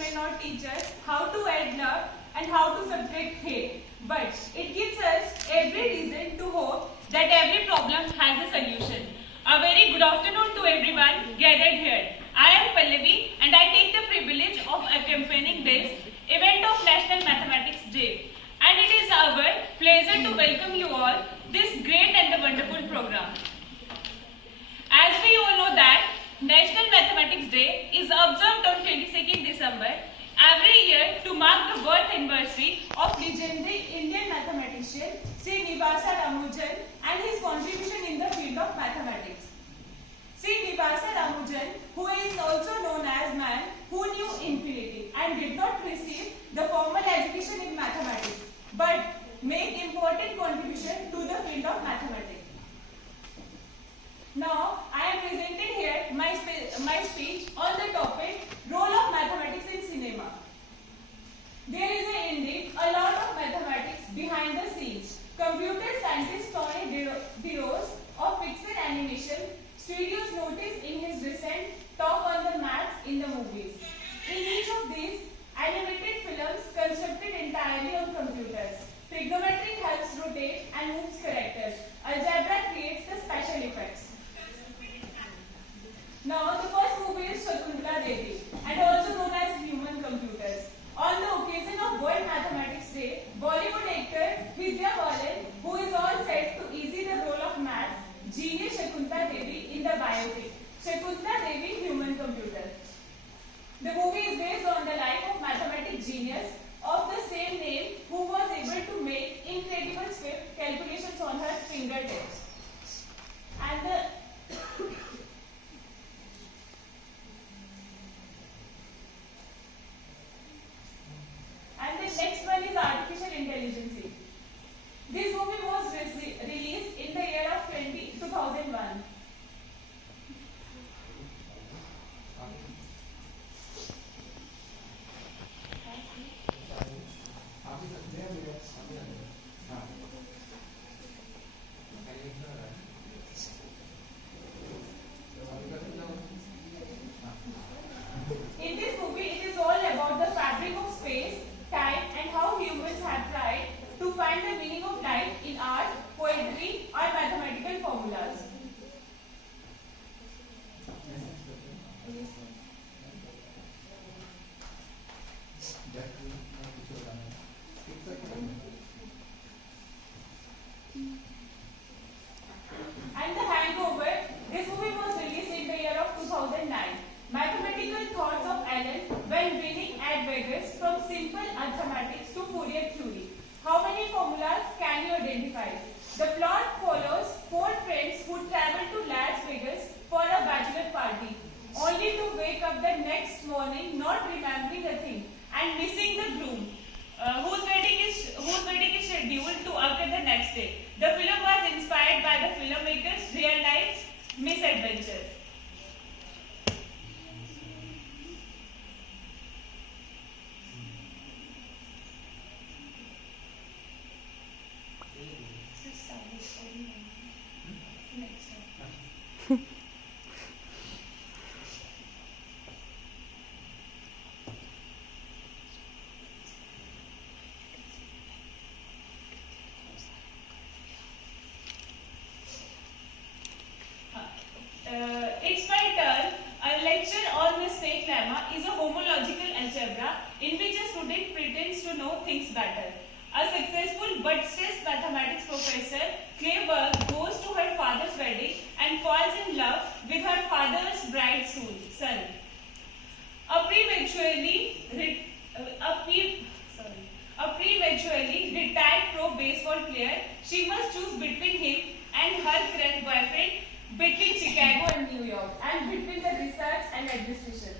may not teach us how to add love and how to subtract hate, but it gives us every reason to hope that every problem has a solution. A very good afternoon to everyone gathered here. I am Pallavi and I take the privilege of accompanying this event of National Mathematics Day. And it is our pleasure to welcome you all this great and the wonderful program. As we all know that National Mathematics Day is observed on 22nd December every year to mark the birth anniversary of legendary Indian mathematician Srinivasa Ramanujan and his contribution in the field of mathematics. Srinivasa Ramanujan, who is also known as man who knew infinity and did not receive the formal education in mathematics, but made important contribution to the field of mathematics. Now, I am presenting here my speech on the topic Role of Mathematics in Cinema. There is indeed a lot of mathematics behind the scenes. Computer scientist Tony DeRose of Pixar Animation Studios noticed in his recent talk on the maths in the movies. In each of these animated films constructed entirely on computers. Trigonometry helps rotate and moves characters. Algebra creates the special effects. Now, the first movie is Shakuntala Devi and also known as Human Computers. On the occasion of World Mathematics Day, Bollywood actor Vidya Balan, who is all set to easy the role of math genius Shakuntala Devi in the biopic Shakuntala Devi Human Computer. The movie is based on the life of mathematics genius of the same name who was able to make incredible swift calculations on her fingertips. And the next one is artificial intelligence. This movie was released in the year of 2001. In this movie, it is all about the fabric of space, time, and how humans have tried to find the meaning of life in art, poetry, or mathematical formulas. And The Hangover, this movie was released in the year of 2009. Mathematical thoughts of Alan when winning at Vegas from simple arithmetic to Fourier theory. How many formulas can you identify? The plot follows four friends who travel to Las Vegas for a bachelor party, only to wake up the next morning not remembering a thing and missing the groom, whose wedding is scheduled to occur the next day. The film was inspired by the filmmaker's real-life misadventure. It's my turn. A lecture on the snake lemma is a homological algebra in which a student pretends to know things better. A successful but stressed mathematics professor, Claire goes to her father's wedding and falls in love with her father's bride's son. A prematurely retired pro baseball player, she must choose between him and her current boyfriend, between Chicago and New York, and between the research and administration.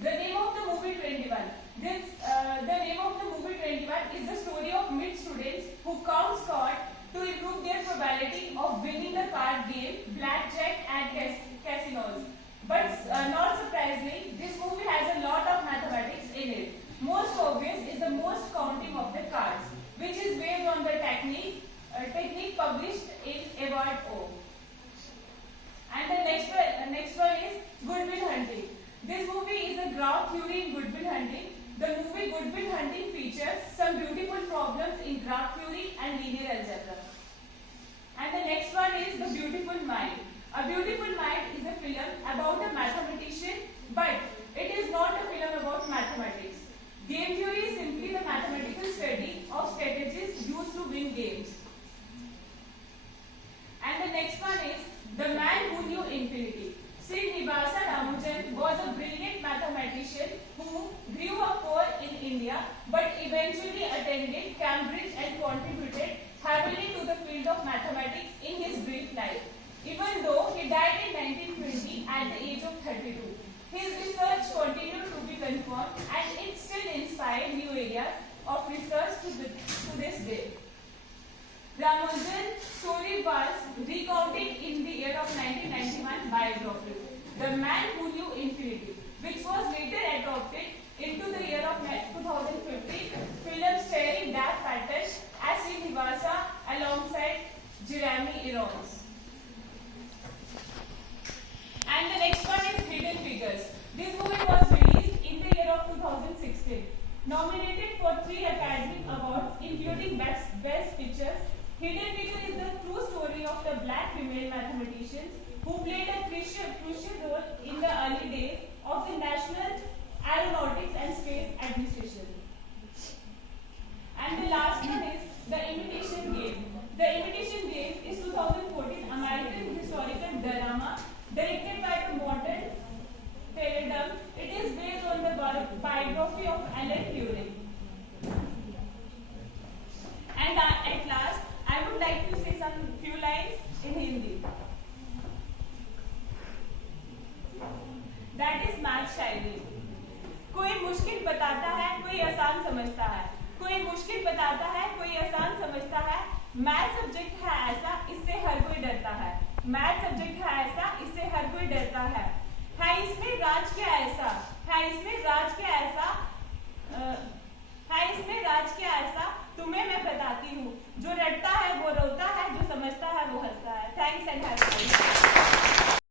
The name of the movie 21. The name of the movie 21 is the story of mid students who count cards to improve their probability of winning the card game blackjack at casinos. But not surprisingly, this movie has a lot of mathematics in it. Most obvious is the most counting of the cards, which is based on the technique published in Award O. And the next one is Goodwill Hunting. This movie is a graph theory in Goodwill Hunting. The movie Goodwill Hunting features some beautiful problems in graph theory and linear algebra. And the next one is The Beautiful Mind. A Beautiful Mind is a film about a mathematician, but it is not a film about mathematics. Game theory is simply the mathematical study of strategies used to win games. And the next one is The Man Who Knew Infinity. Srinivasa Ramanujan was a brilliant mathematician who grew up poor in India but eventually attended Cambridge and contributed heavily to the field of mathematics in his brief life, even though he died in 1920 at the age of 32. His research continued to be confirmed and it still inspired new areas of research to this day. Ramanujan's story was recounted in the year of 1991 biography, The Man Who Knew Infinity, which was later adopted into the year of 2015 film starring Dev Patel as Srinivasa alongside Jeremy Irons. And the next one is Hidden Figures. This movie was released in the year of 2016. Nominated for 3 Academy Awards, including Best Pictures, Hidden Figure is the true story of the black female mathematicians who played a crucial role in the early days of the National Aeronautics and Space Administration. And the last one is The Imitation Game. The Imitation Game is 2014 American historical drama directed by the modern Taylor. It is based on the biography of Alan Turing. And at last, I would like to say some few lines in Hindi. That is math शायरी. कोई मुश्किल बताता है, कोई आसान समझता है. कोई मुश्किल बताता है, कोई आसान समझता है. मैथ सब्जेक्ट है ऐसा, इससे हर कोई डरता है. Math subject